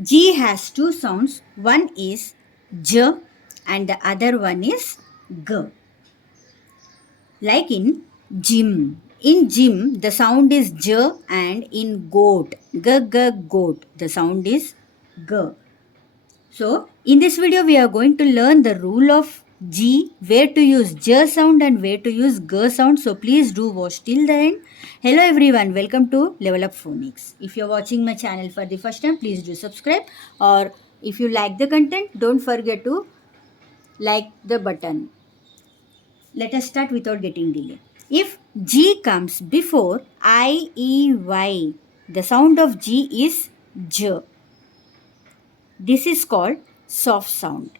G has two sounds. One is J and the other one is G. Like in gym. In gym, the sound is J, and in goat, goat, the sound is G. So, in this video, we are going to learn the rule of G, where to use J sound and where to use G sound. So, please do watch till the end. Hello everyone, welcome to Level Up Phonics. If you're watching my channel for the first time, please do subscribe. Or if you like the content, don't forget to like the button. Let us start without getting delay. If G comes before I, E, Y, the sound of G is J. This is called soft sound.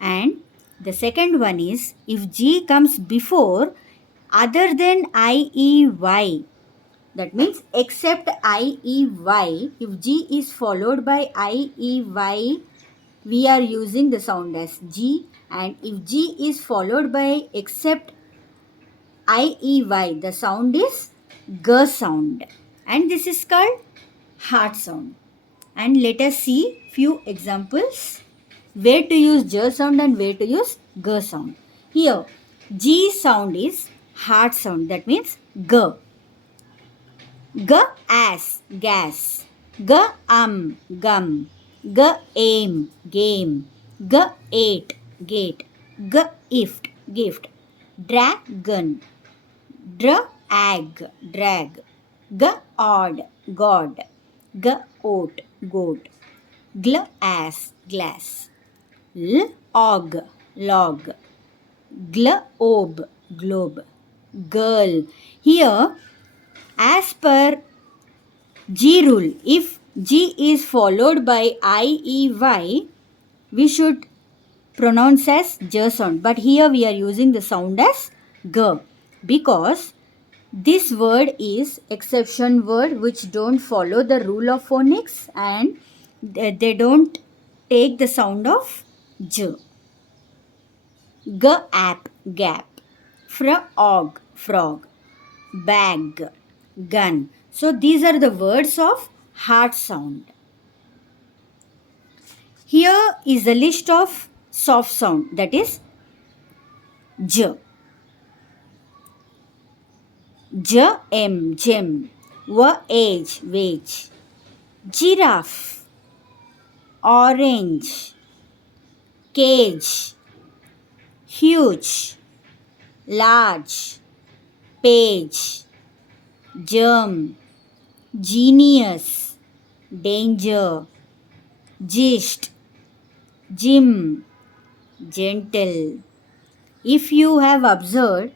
And the second one is if G comes before other than I, E, Y, that means except I, E, Y, if G is followed by I, E, Y, we are using the sound as G. And if G is followed by except I, E, Y, the sound is G sound. And this is called hard sound. And let us see few examples where to use J sound and where to use G sound. Here, G sound is hard sound. That means G. G as gas. G gum. G aim game. G ate gate. G ift gift. Dragon. Drag. G odd god. G oat goat. Gl as glass. L og log. Globe globe. Girl. Here, as per G rule, if G is followed by I, E, Y, we should pronounce as J sound. But here we are using the sound as G because this word is exception word which don't follow the rule of phonics and they don't take the sound of J. Gap. Frog. Bag, gun. So these are the words of hard sound. Here is a list of soft sound, that is J. Gem. Wage. Giraffe. Orange. Cage. Huge. Large. Page. Germ. Genius. Danger. Gist. Gym. Gentle. If you have observed,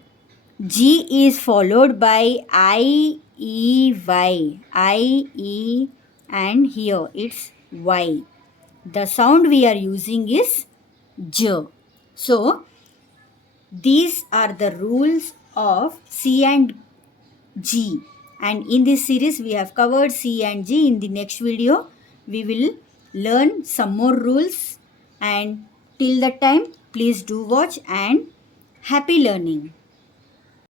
G is followed by I, E, Y. I, E, and here it's Y. The sound we are using is J. So, these are the rules of C and G. And in this series, we have covered C and G. In the next video, we will learn some more rules. And till that time, please do watch and happy learning.